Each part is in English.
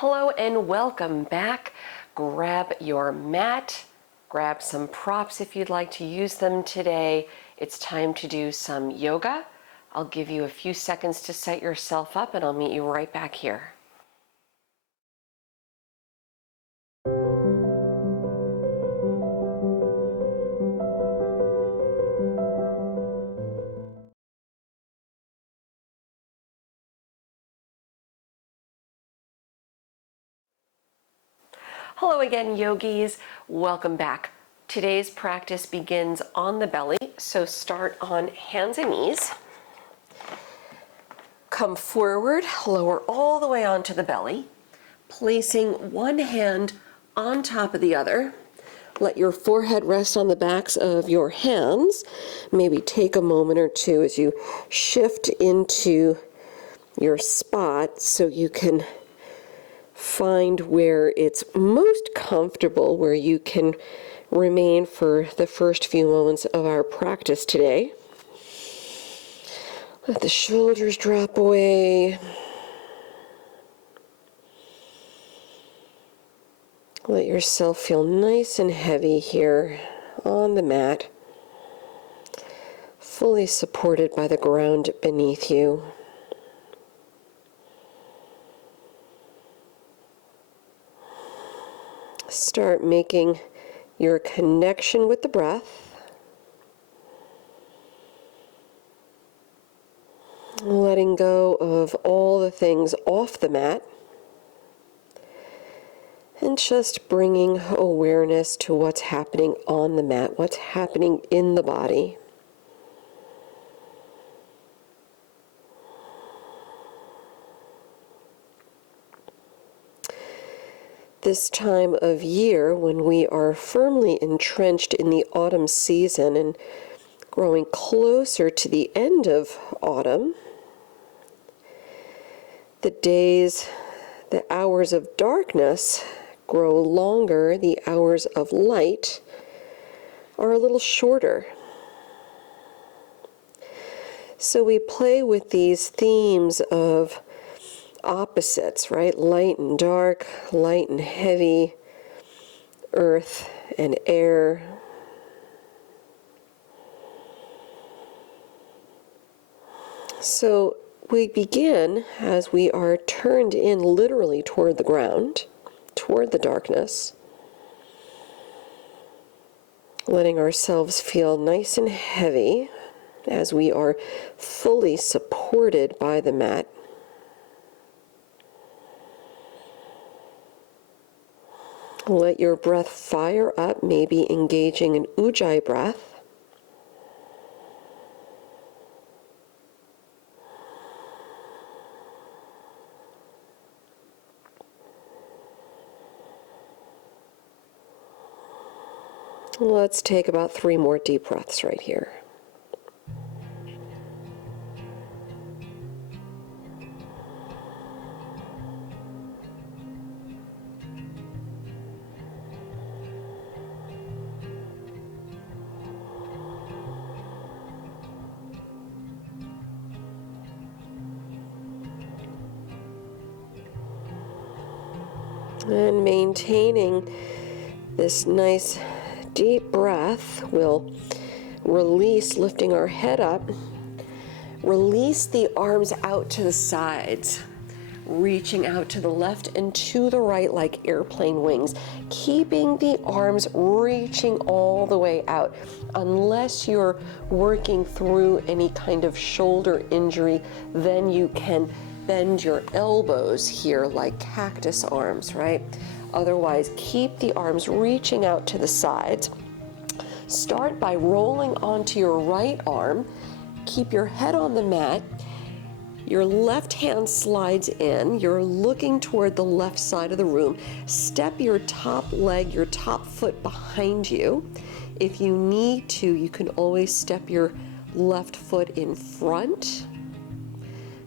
Hello and welcome back. Grab your mat, grab some props if you'd like to use them today. It's time to do some yoga. I'll give you a few seconds to set yourself up and I'll meet you right back here. Hello again, yogis. Welcome back. Today's practice begins on the belly, so start on hands and knees. Come forward, lower all the way onto the belly, placing one hand on top of the other. Let your forehead rest on the backs of your hands. Maybe take a moment or two as you shift into your spot so you can find where it's most comfortable, where you can remain for the first few moments of our practice today. Let the shoulders drop away. Let yourself feel nice and heavy here on the mat, fully supported by the ground beneath you. Start making your connection with the breath. Letting go of all the things off the mat. And just bringing awareness to what's happening on the mat, what's happening in the body. This time of year, when we are firmly entrenched in the autumn season and growing closer to the end of autumn, the days, the hours of darkness grow longer, the hours of light are a little shorter. So we play with these themes of opposites, right? Light and dark, light and heavy, earth and air. So we begin as we are turned in literally toward the ground, toward the darkness, letting ourselves feel nice and heavy as we are fully supported by the mat. Let your breath fire up, maybe engaging an ujjayi breath. Let's take about 3 more deep breaths right here. And maintaining this nice deep breath, we'll release, lifting our head up. Release the arms out to the sides, reaching out to the left and to the right like airplane wings, keeping the arms reaching all the way out. Unless you're working through any kind of shoulder injury, then you can bend your elbows here like cactus arms, right? Otherwise, keep the arms reaching out to the sides. Start by rolling onto your right arm. Keep your head on the mat. Your left hand slides in. You're looking toward the left side of the room. Step your top leg, your top foot behind you. If you need to, you can always step your left foot in front.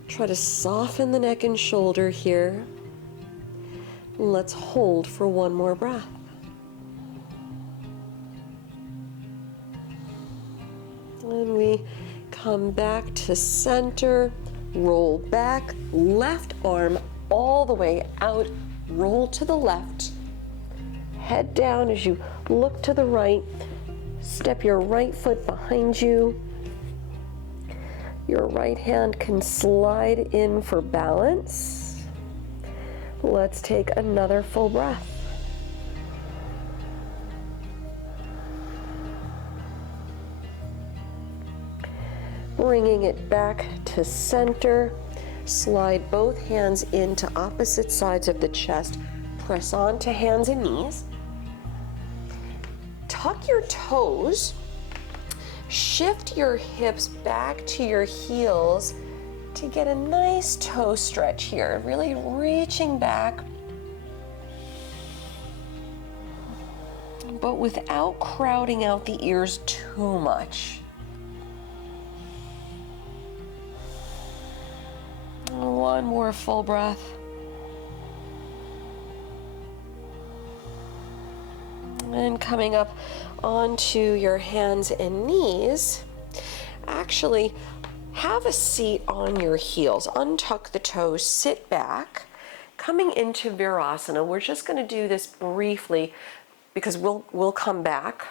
Try to soften the neck and shoulder here. Let's hold for 1 more breath. And we come back to center, roll back, left arm all the way out roll to the left, head down as you look to the right, step your right foot behind you. Your right hand can slide in for balance. Let's take another full breath. Bringing it back to center. Slide both hands into opposite sides of the chest. Press on to hands and knees. Tuck your toes. Shift your hips back to your heels to get a nice toe stretch here. Really reaching back, but without crowding out the ears too much. One more full breath. And coming up onto your hands and knees, actually have a seat on your heels. Untuck the toes, sit back. Coming into Virasana, we're just going to do this briefly because we'll come back.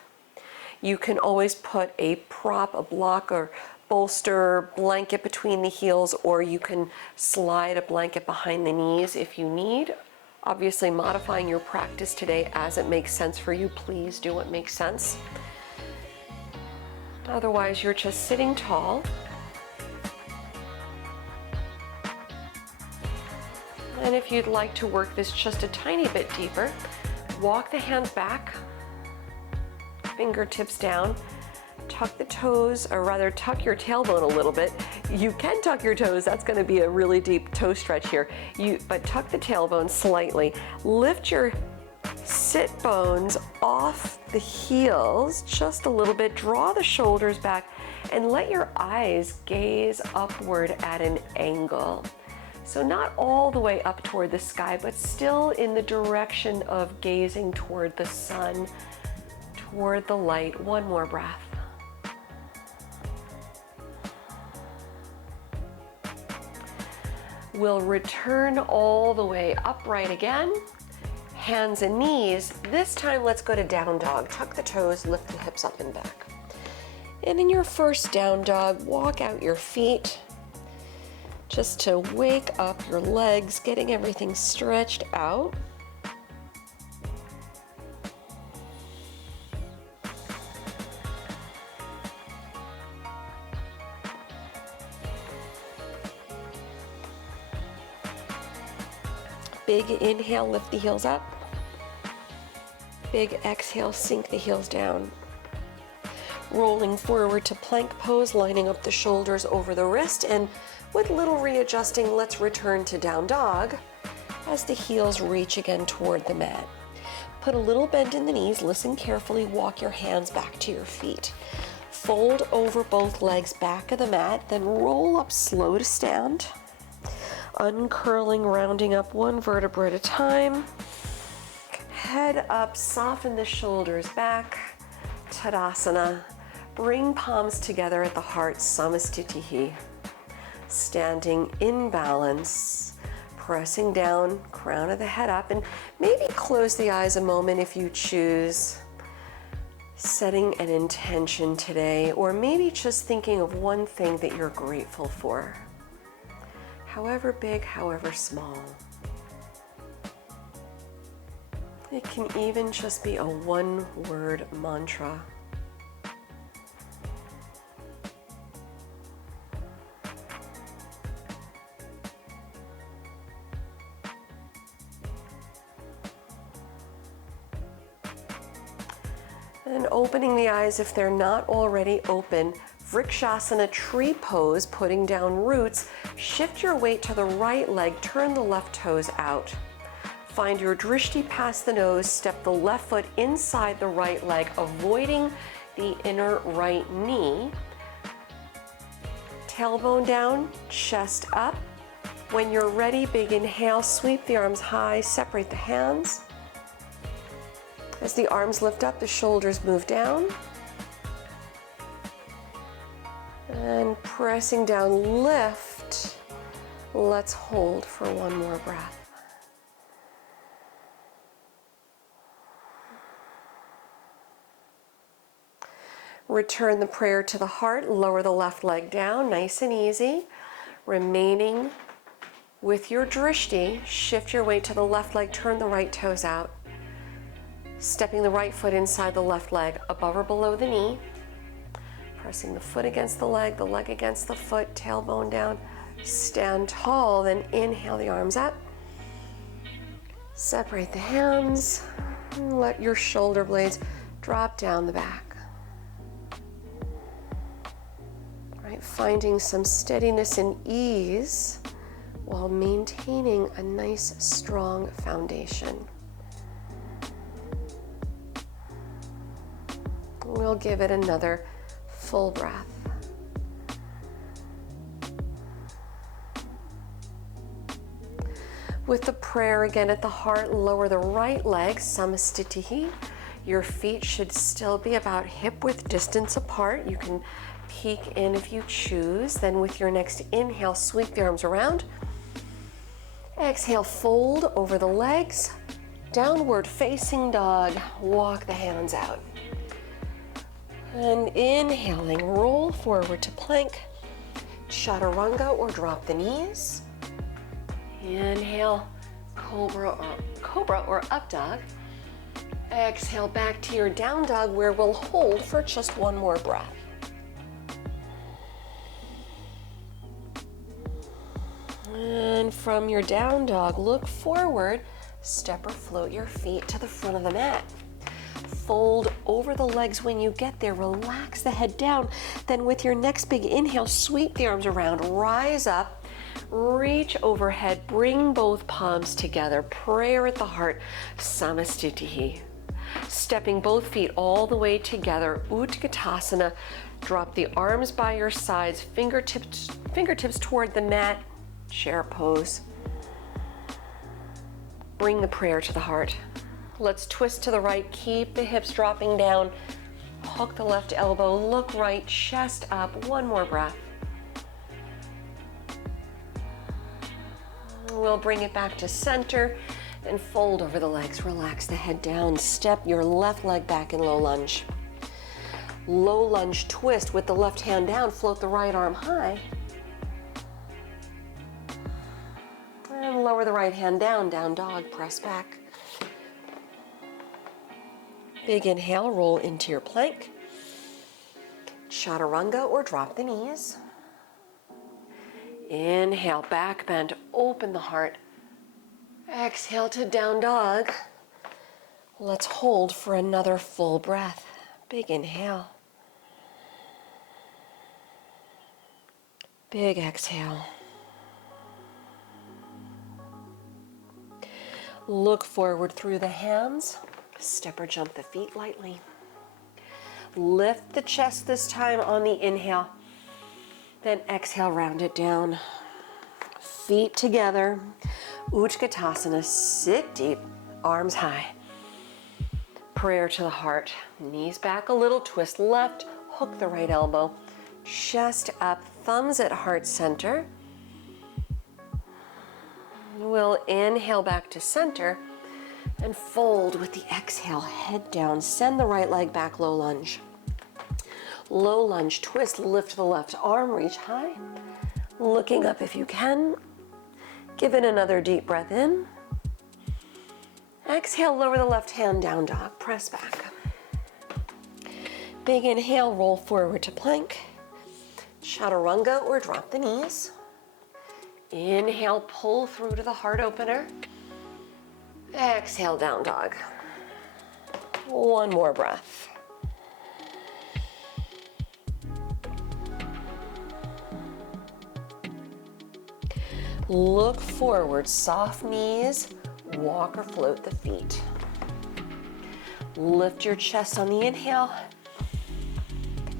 You can always put a prop, a block, or bolster, blanket between the heels, or you can slide a blanket behind the knees if you need. Obviously, modifying your practice today as it makes sense for you. Please do what makes sense. Otherwise, you're just sitting tall. And if you'd like to work this just a tiny bit deeper, walk the hands back, fingertips down. Tuck the toes, or rather tuck your tailbone a little bit. You can tuck your toes, that's going to be a really deep toe stretch here. But tuck the tailbone slightly. Lift your sit bones off the heels just a little bit. Draw the shoulders back and let your eyes gaze upward at an angle. So not all the way up toward the sky, but still in the direction of gazing toward the sun, toward the light. One more breath. We'll return all the way upright again. Hands and knees. This time let's go to down dog. Tuck the toes, lift the hips up and back. And in your first down dog, walk out your feet just to wake up your legs, getting everything stretched out. Big inhale, lift the heels up. Big exhale, sink the heels down. Rolling forward to plank pose, lining up the shoulders over the wrist, and with little readjusting, let's return to down dog as the heels reach again toward the mat. Put a little bend in the knees, listen carefully, walk your hands back to your feet. Fold over both legs back of the mat, then roll up slow to stand. Uncurling, rounding up one vertebra at a time. Head up, soften the shoulders back. Tadasana. Bring palms together at the heart, Samastitihi. Standing in balance, pressing down, crown of the head up, and maybe close the eyes a moment if you choose. Setting an intention today, or maybe just thinking of one thing that you're grateful for. However big, however small. It can even just be a one-word mantra. And opening the eyes if they're not already open. Vrikshasana, tree pose, putting down roots. Shift your weight to the right leg, turn the left toes out. Find your drishti past the nose, step the left foot inside the right leg, avoiding the inner right knee. Tailbone down, chest up. When you're ready, big inhale, sweep the arms high, separate the hands. As the arms lift up, the shoulders move down. And pressing down, lift. Let's hold for one more breath. Return the prayer to the heart, lower the left leg down, nice and easy. Remaining with your drishti, shift your weight to the left leg, turn the right toes out. Stepping the right foot inside the left leg, above or below the knee. Pressing the foot against the leg against the foot, tailbone down. Stand tall, then inhale the arms up. Separate the hands, and let your shoulder blades drop down the back. Right, finding some steadiness and ease while maintaining a nice, strong foundation. We'll give it another full breath. With the prayer again at the heart, lower the right leg, samastitihi. Your feet should still be about hip width distance apart. You can peek in if you choose. Then with your next inhale, sweep the arms around. Exhale, fold over the legs. Downward facing dog, walk the hands out. And inhaling, roll forward to plank, chaturanga or drop the knees. Inhale, cobra or up dog. Exhale back to your down dog where we'll hold for just one more breath. And from your down dog, look forward, step or float your feet to the front of the mat. Fold over the legs when you get there, relax the head down. Then with your next big inhale, sweep the arms around, rise up, reach overhead, bring both palms together, prayer at the heart, samastitihi. Stepping both feet all the way together, utkatasana, drop the arms by your sides, fingertips toward the mat, chair pose. Bring the prayer to the heart. Let's twist to the right, keep the hips dropping down, hook the left elbow, look right, chest up, one more breath. We'll bring it back to center and fold over the legs, relax the head down, step your left leg back in low lunge. Low lunge twist with the left hand down, float the right arm high. And lower the right hand down, down dog, press back. Big inhale, roll into your plank. Chaturanga or drop the knees. Inhale, back bend, open the heart. Exhale to down dog. Let's hold for another full breath. Big inhale. Big exhale. Look forward through the hands. Step or jump the feet lightly. Lift the chest this time on the inhale. Then exhale, round it down. Feet together. Utkatasana, sit deep, arms high. Prayer to the heart. Knees back a little, twist left, hook the right elbow. Chest up, thumbs at heart center. We'll inhale back to center. And fold with the exhale, head down, send the right leg back, low lunge. Low lunge, twist, lift the left arm, reach high. Looking up if you can. Give it another deep breath in. Exhale, lower the left hand, down dog, press back. Big inhale, roll forward to plank. Chaturanga or drop the knees. Inhale, pull through to the heart opener. Exhale, down dog. One more breath. Look forward, soft knees, walk or float the feet. Lift your chest on the inhale.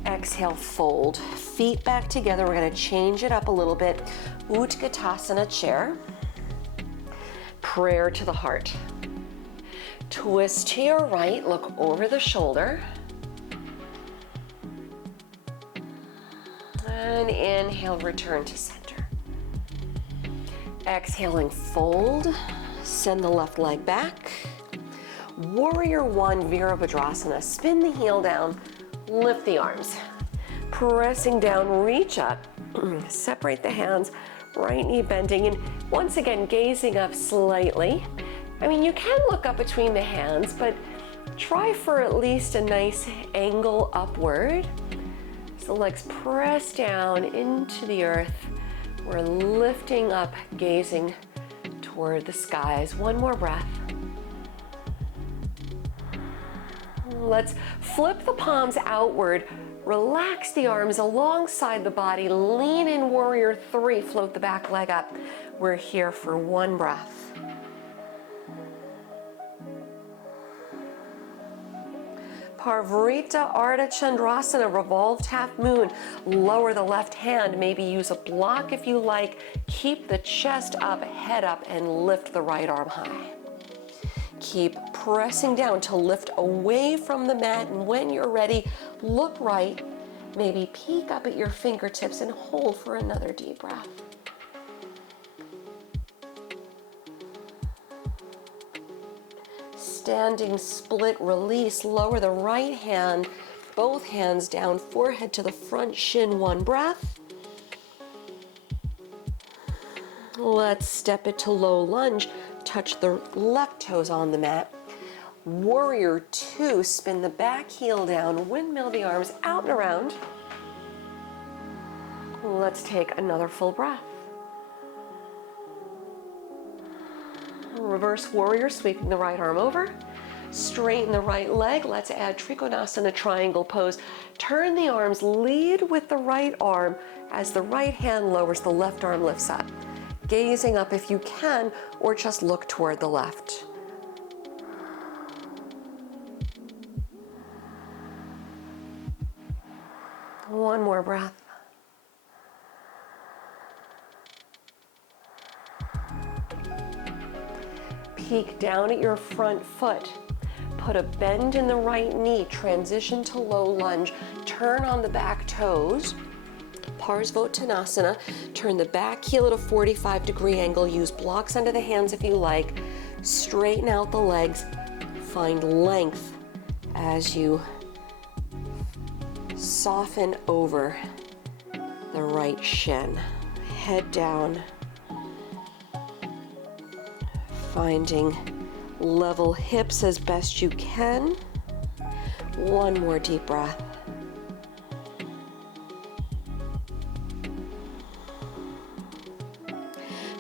Exhale, fold. Feet back together. We're gonna change it up a little bit. Utkatasana chair. Prayer to the heart. Twist to your right, look over the shoulder. And inhale, return to center. Exhaling, fold. Send the left leg back. Warrior one, Virabhadrasana. Spin the heel down, Lift the arms. Pressing down, reach up. Separate the hands, right knee bending, and once again, gazing up slightly. I mean, you can look up between the hands, but try for at least a nice angle upward. So legs press down into the earth. We're lifting up, gazing toward the skies. One more breath. Let's flip the palms outward. Relax the arms alongside the body. Lean in, warrior three. Float the back leg up. We're here for one breath. Parvrita Ardha Chandrasana, revolved half moon. Lower the left hand, maybe use a block if you like. Keep the chest up, head up, and lift the right arm high. Keep pressing down to lift away from the mat, and when you're ready, look right. Maybe peek up at your fingertips and hold for another deep breath. Standing split release, lower the right hand, both hands down, forehead to the front, shin, one breath. Let's step it to low lunge, touch the left toes on the mat. Warrior two, spin the back heel down, windmill the arms out and around. Let's take another full breath. Reverse warrior, sweeping the right arm over. Straighten the right leg. Let's add Trikonasana, triangle pose. Turn the arms, lead with the right arm as the right hand lowers, the left arm lifts up. Gazing up if you can, or just look toward the left. One more breath. Peek down at your front foot. Put a bend in the right knee, transition to low lunge, turn on the back toes. Parsvottanasana, turn the back heel at a 45-degree angle, use blocks under the hands if you like. Straighten out the legs, find length as you soften over the right shin. Head down. Finding level hips as best you can. One more deep breath.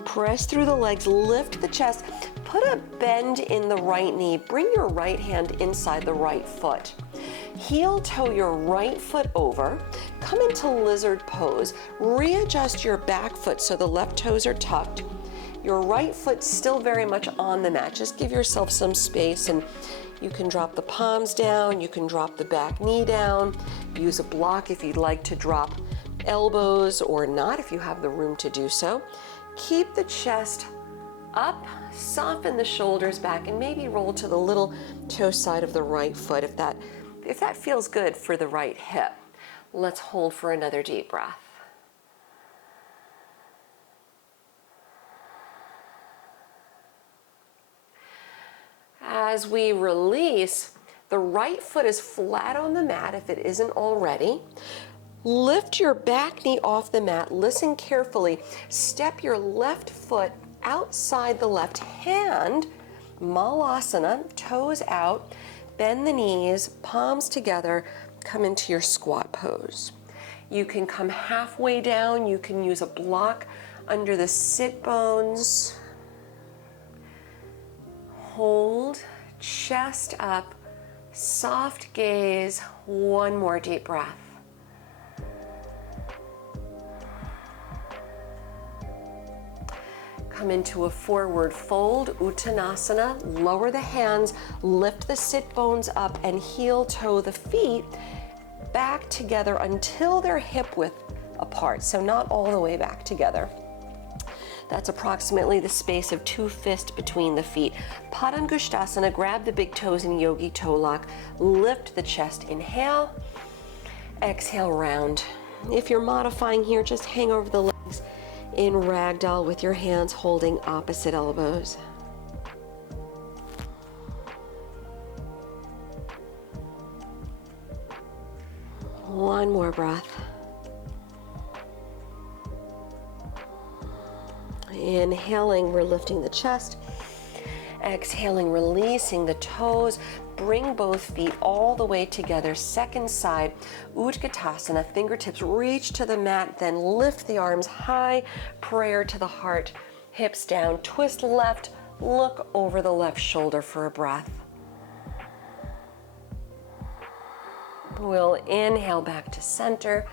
Press through the legs, lift the chest, put a bend in the right knee, bring your right hand inside the right foot. Heel toe your right foot over, come into lizard pose, readjust your back foot so the left toes are tucked. Your right foot still very much on the mat. Just give yourself some space, and you can drop the palms down, you can drop the back knee down, use a block if you'd like to drop elbows or not if you have the room to do so. Keep the chest up, soften the shoulders back, and maybe roll to the little toe side of the right foot if that feels good for the right hip. Let's hold for another deep breath. As we release, the right foot is flat on the mat if it isn't already. Lift your back knee off the mat. Listen carefully. Step your left foot outside the left hand. Malasana, toes out. Bend the knees, palms together. Come into your squat pose. You can come halfway down. You can use a block under the sit bones. Hold, chest up, soft gaze. One more deep breath. Come into a forward fold, Uttanasana. Lower the hands, lift the sit bones up, and heel toe the feet back together until they're hip width apart, so not all the way back together. That's approximately the space of 2 fists between the feet. Padangusthasana, grab the big toes in yogi toe lock. Lift the chest, inhale. Exhale, round. If you're modifying here, just hang over the legs in ragdoll with your hands holding opposite elbows. One more breath. Inhaling, we're lifting the chest. Exhaling, releasing the toes. Bring both feet all the way together. Second side, Utkatasana. Fingertips reach to the mat, then lift the arms high. Prayer to the heart. Hips down. Twist left. Look over the left shoulder for a breath. We'll inhale back to center.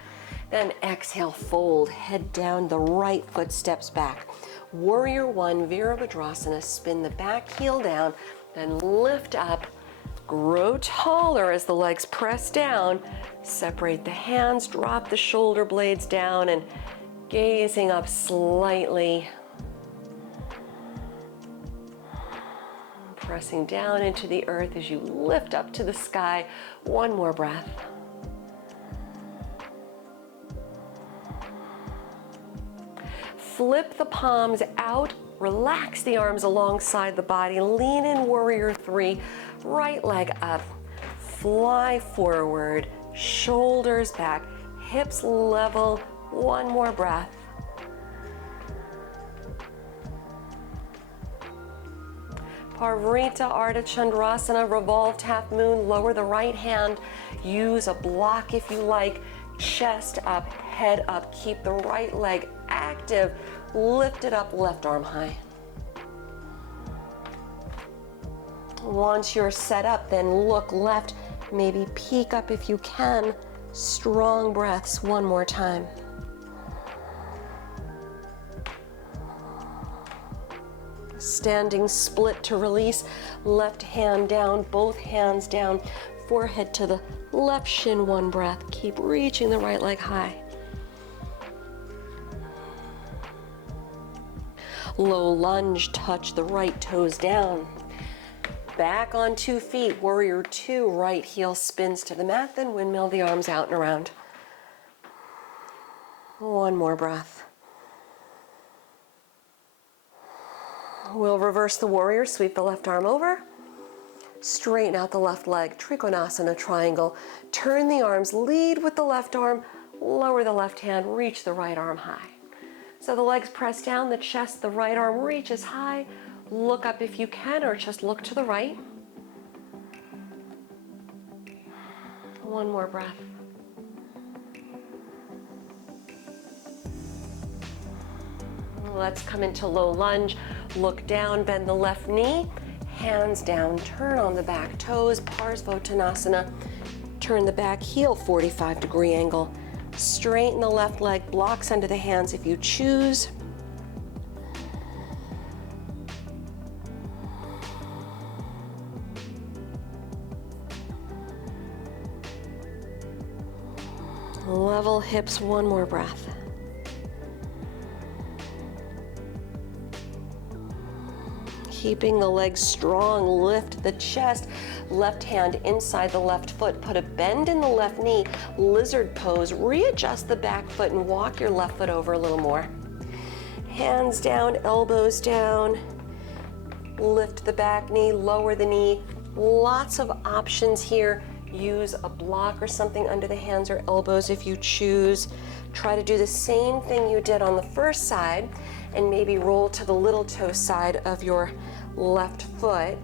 Then exhale, fold. Head down. The right foot steps back. Warrior one, Virabhadrasana. Spin the back heel down. Then lift up. Grow taller as the legs press down. Separate the hands, drop the shoulder blades down, and gazing up slightly. Pressing down into the earth as you lift up to the sky. One more breath. Flip the palms out. Relax the arms alongside the body. Lean in, warrior three. Right leg up. Fly forward. Shoulders back. Hips level. One more breath. Parvrita Ardha Chandrasana. Revolved half moon. Lower the right hand. Use a block if you like. Chest up, head up. Keep the right leg active. Lift it up, left arm high. Once you're set up, then look left. Maybe peek up if you can. Strong breaths, one more time. Standing split to release. Left hand down, both hands down. Forehead to the left shin, one breath. Keep reaching the right leg high. Low lunge, touch the right toes down. Back on 2 feet, warrior two, right heel spins to the mat, then windmill the arms out and around. One more breath. We'll reverse the warrior, sweep the left arm over. Straighten out the left leg, Trikonasana triangle. Turn the arms, lead with the left arm, lower the left hand, reach the right arm high. So the legs press down, the chest, the right arm reaches high. Look up if you can, or just look to the right. One more breath. Let's come into low lunge. Look down, bend the left knee. Hands down, turn on the back toes, Parsvottanasana. Turn the back heel, 45-degree angle. Straighten the left leg, blocks under the hands if you choose. Level hips, one more breath. Keeping the legs strong, lift the chest. Left hand inside the left foot. Put a bend in the left knee. Lizard pose. Readjust the back foot and walk your left foot over a little more. Hands down, elbows down. Lift the back knee, lower the knee. Lots of options here. Use a block or something under the hands or elbows if you choose. Try to do the same thing you did on the first side and maybe roll to the little toe side of your left foot.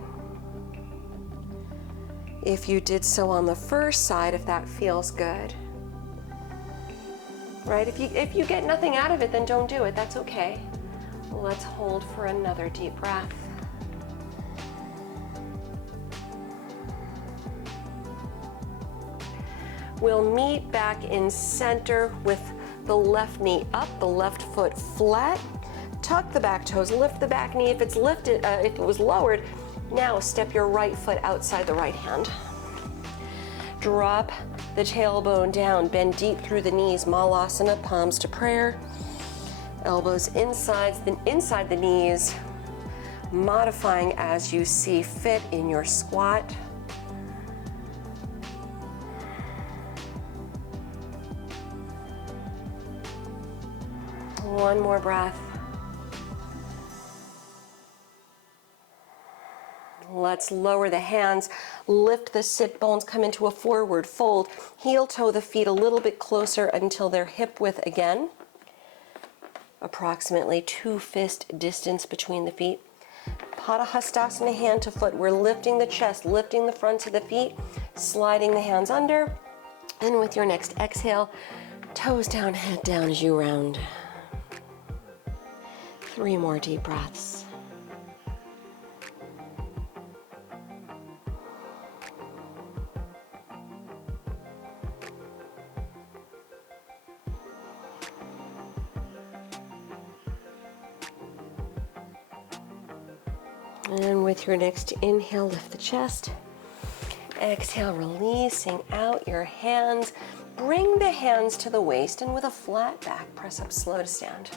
If you did so on the first side, if that feels good. Right? If you get nothing out of it, then don't do it. That's okay. Let's hold for another deep breath. We'll meet back in center with the left knee up, the left foot flat. Tuck the back toes, lift the back knee. If it's lifted, if it was lowered, now step your right foot outside the right hand. Drop the tailbone down, bend deep through the knees, Malasana, palms to prayer. Elbows inside the knees, modifying as you see fit in your squat. One more breath. Let's lower the hands, lift the sit bones, come into a forward fold, heel toe the feet a little bit closer until they're hip width again. Approximately 2 fist distance between the feet. Padahastasana, hand to foot. We're lifting the chest, lifting the fronts of the feet, sliding the hands under. And with your next exhale, toes down, head down as you round. 3 more deep breaths. And with your next inhale, lift the chest. Exhale, releasing out your hands. Bring the hands to the waist, and with a flat back, press up slow to stand.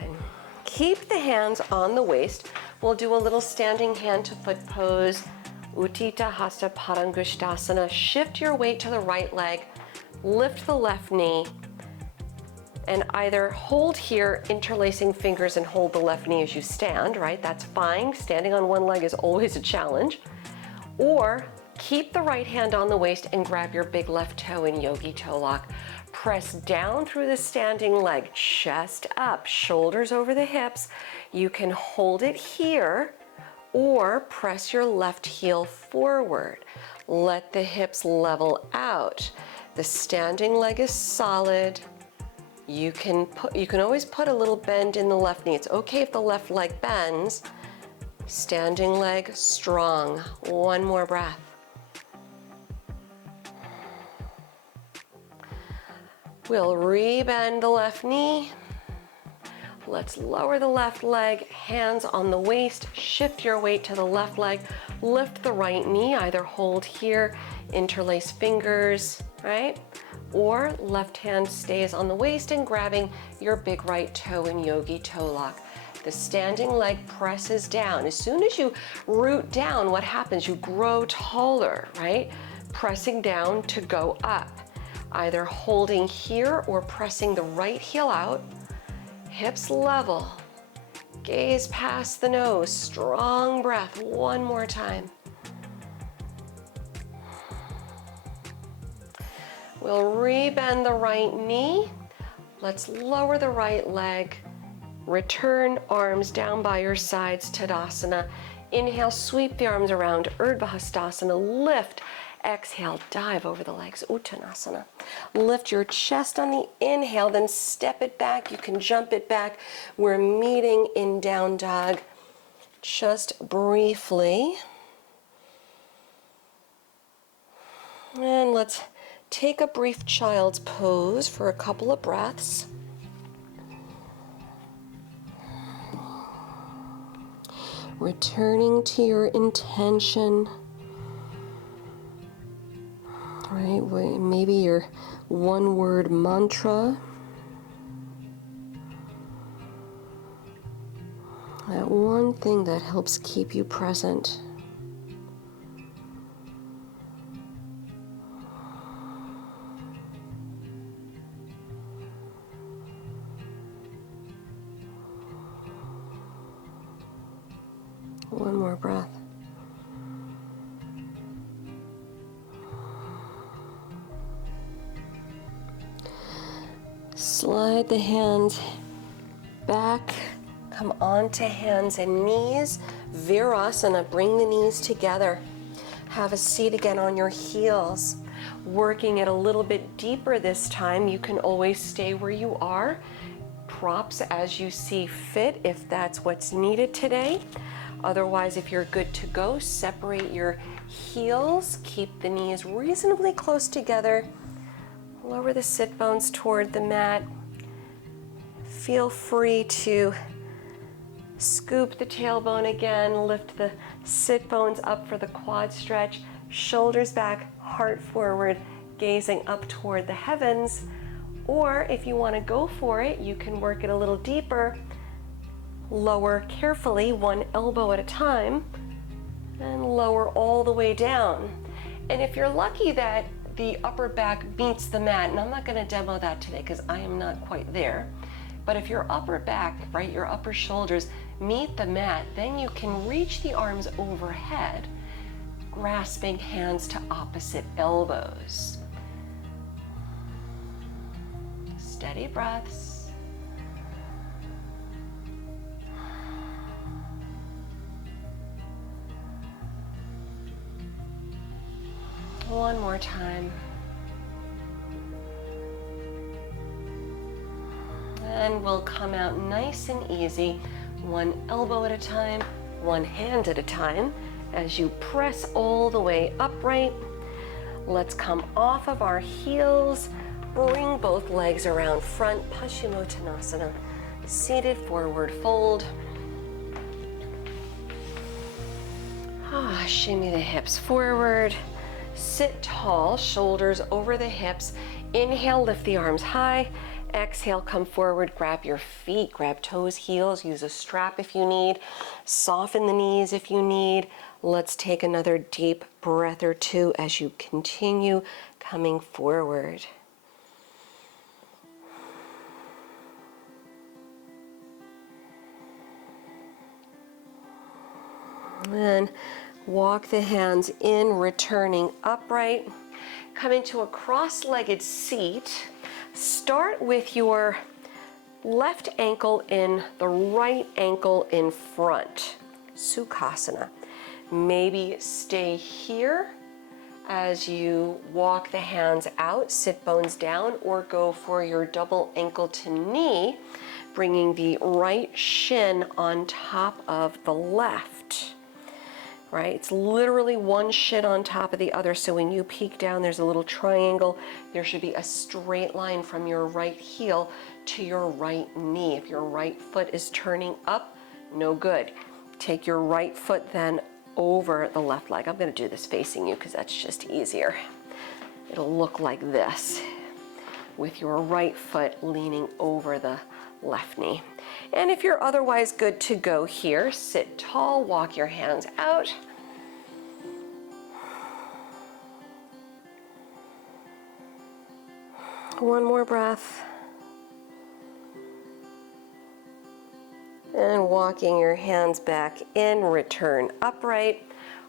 And keep the hands on the waist. We'll do a little standing hand to foot pose. Utthita Hasta Padangusthasana. Shift your weight to the right leg. Lift the left knee. And either hold here, interlacing fingers, and hold the left knee as you stand, right? That's fine. Standing on one leg is always a challenge. Or keep the right hand on the waist and grab your big left toe in yogi toe lock. Press down through the standing leg, chest up, shoulders over the hips. You can hold it here or press your left heel forward. Let the hips level out. The standing leg is solid. You can always put a little bend in the left knee. It's okay if the left leg bends. Standing leg strong. 1 more breath. We'll rebend the left knee. Let's lower the left leg, hands on the waist, shift your weight to the left leg, lift the right knee, either hold here, interlace fingers, right? Or left hand stays on the waist and grabbing your big right toe in yogi toe lock. The standing leg presses down. As soon as you root down, what happens? You grow taller, right? Pressing down to go up. Either holding here or pressing the right heel out. Hips level. Gaze past the nose. Strong breath. 1 more time. We'll rebend the right knee. Let's lower the right leg. Return arms down by your sides, Tadasana. Inhale, sweep the arms around, Urdhva Hastasana. Lift. Exhale, dive over the legs, Uttanasana. Lift your chest on the inhale, then step it back. You can jump it back. We're meeting in down dog just briefly. And let's take a brief child's pose for a couple of breaths. Returning to your intention. Right, maybe your 1-word mantra. That one thing that helps keep you present. One more breath. Slide the hands back, come onto hands and knees. Virasana, bring the knees together. Have a seat again on your heels. Working it a little bit deeper this time. You can always stay where you are. Props as you see fit if that's what's needed today. Otherwise, if you're good to go, separate your heels. Keep the knees reasonably close together. Lower the sit bones toward the mat. Feel free to scoop the tailbone again, lift the sit bones up for the quad stretch, shoulders back, heart forward, gazing up toward the heavens. Or if you want to go for it, you can work it a little deeper. Lower carefully, 1 elbow at a time, and lower all the way down. And if you're lucky that the upper back meets the mat, and I'm not going to demo that today because I am not quite there, But if your upper back, right, your upper shoulders meet the mat, then you can reach the arms overhead, grasping hands to opposite elbows. Steady breaths. One more time. And we'll come out nice and easy, one elbow at a time, one hand at a time, as you press all the way upright. Let's come off of our heels, bring both legs around front, Paschimottanasana, seated forward fold. Shimmy the hips forward, sit tall, shoulders over the hips. Inhale, lift the arms high. Exhale, come forward, grab your feet, grab toes, heels, use a strap if you need, soften the knees if you need. Let's take another deep breath or two as you continue coming forward. And walk the hands in, returning upright. Come into a cross-legged seat. Start with your left ankle in, the right ankle in front, Sukhasana. Maybe stay here as you walk the hands out, sit bones down, or go for your double ankle to knee, bringing the right shin on top of the left. Right? It's literally one shin on top of the other, so when you peek down, there's a little triangle. There should be a straight line from your right heel to your right knee. If your right foot is turning up, no good. Take your right foot then over the left leg. I'm going to do this facing you because that's just easier. It'll look like this, with your right foot leaning over the left knee. And if you're otherwise good to go here, sit tall, walk your hands out. One more breath. And walking your hands back in, return upright.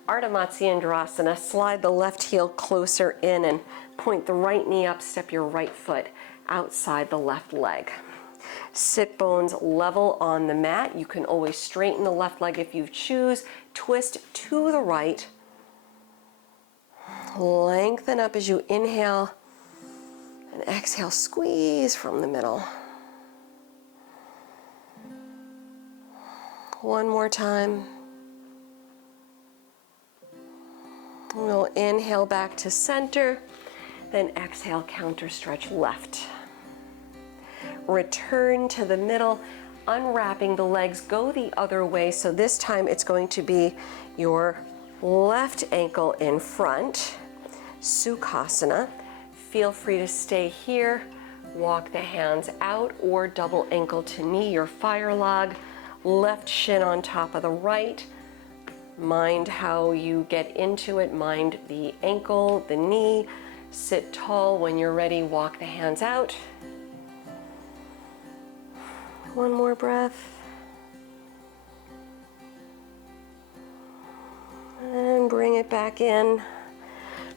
Ardha Matsyendrasana, slide the left heel closer in and point the right knee up, step your right foot outside the left leg. Sit bones level on the mat. You can always straighten the left leg if you choose. Twist to the right. Lengthen up as you inhale. And exhale, squeeze from the middle. One more time. We'll inhale back to center, then exhale, counter stretch left. Return to the middle, unwrapping the legs, go the other way. So this time it's going to be your left ankle in front, Sukhasana. Feel free to stay here, walk the hands out, or double ankle to knee, your fire log, left shin on top of the right. Mind how you get into it, mind the ankle, the knee. Sit tall. When you're ready, walk the hands out. One more breath. And bring it back in.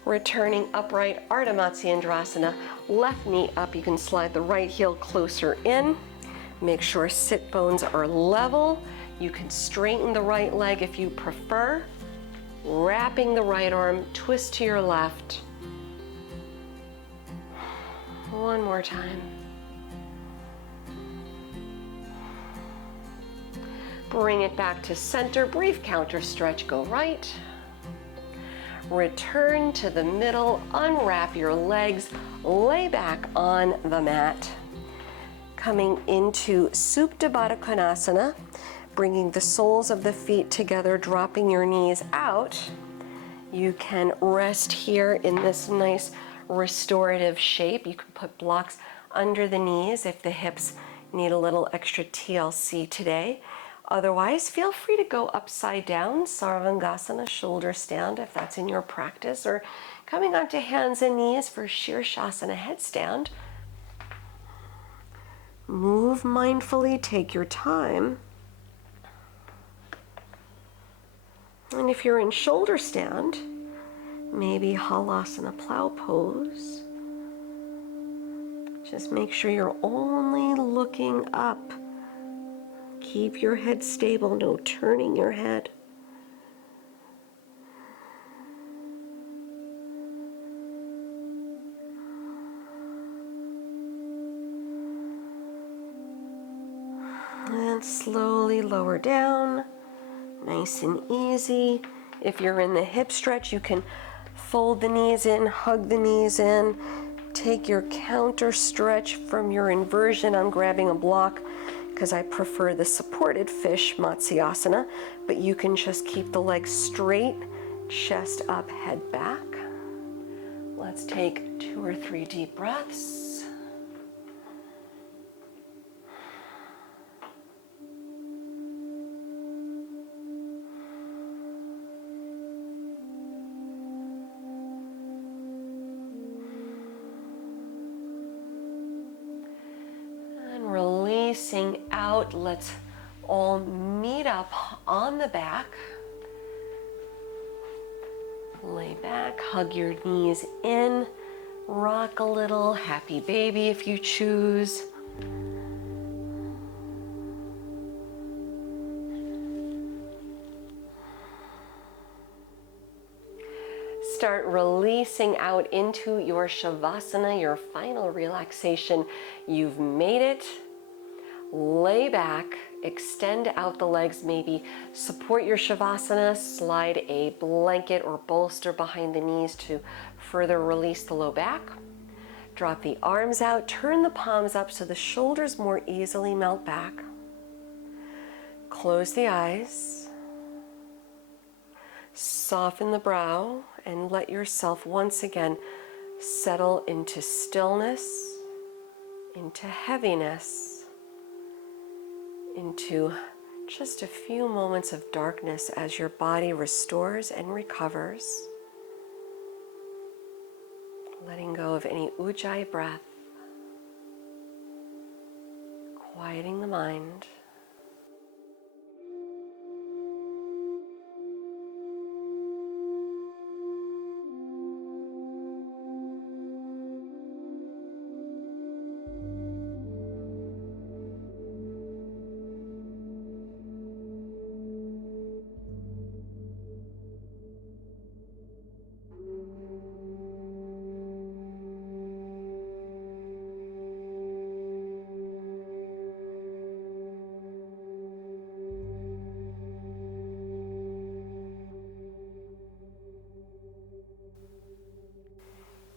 Returning upright, Ardha Matsyendrasana. Left knee up. You can slide the right heel closer in. Make sure sit bones are level. You can straighten the right leg if you prefer. Wrapping the right arm, twist to your left. One more time. Bring it back to center, brief counter stretch, go right. Return to the middle, unwrap your legs, lay back on the mat. Coming into Supta Baddha Konasana, bringing the soles of the feet together, dropping your knees out. You can rest here in this nice restorative shape. You can put blocks under the knees if the hips need a little extra TLC today. Otherwise, feel free to go upside down, Sarvangasana, shoulder stand, if that's in your practice, or coming onto hands and knees for Shirshasana, headstand. Move mindfully, take your time. And if you're in shoulder stand, maybe halasana plow pose. Just make sure you're only looking up. Keep your head stable, no turning your head. And slowly lower down, nice and easy. If you're in the hip stretch, you can fold the knees in, hug the knees in, take your counter stretch from your inversion. I'm grabbing a block because I prefer the supported fish Matsyasana, but you can just keep the legs straight, chest up, head back. Let's take 2 or 3 deep breaths. Releasing out, let's all meet up on the back. Lay back, hug your knees in, rock a little, happy baby if you choose. Start releasing out into your Shavasana, your final relaxation. You've made it. Lay back, extend out the legs, maybe support your Shavasana, slide a blanket or bolster behind the knees to further release the low back. Drop the arms out, turn the palms up so the shoulders more easily melt back. Close the eyes, soften the brow, and let yourself once again settle into stillness, into heaviness, into just a few moments of darkness as your body restores and recovers. Letting go of any ujjayi breath, quieting the mind.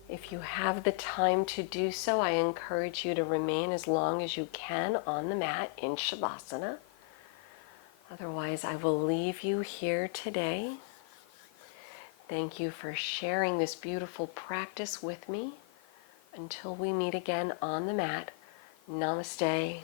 If you have the time to do so, I encourage you to remain as long as you can on the mat in Shavasana. Otherwise, I will leave you here today. Thank you for sharing this beautiful practice with me. Until we meet again on the mat, namaste.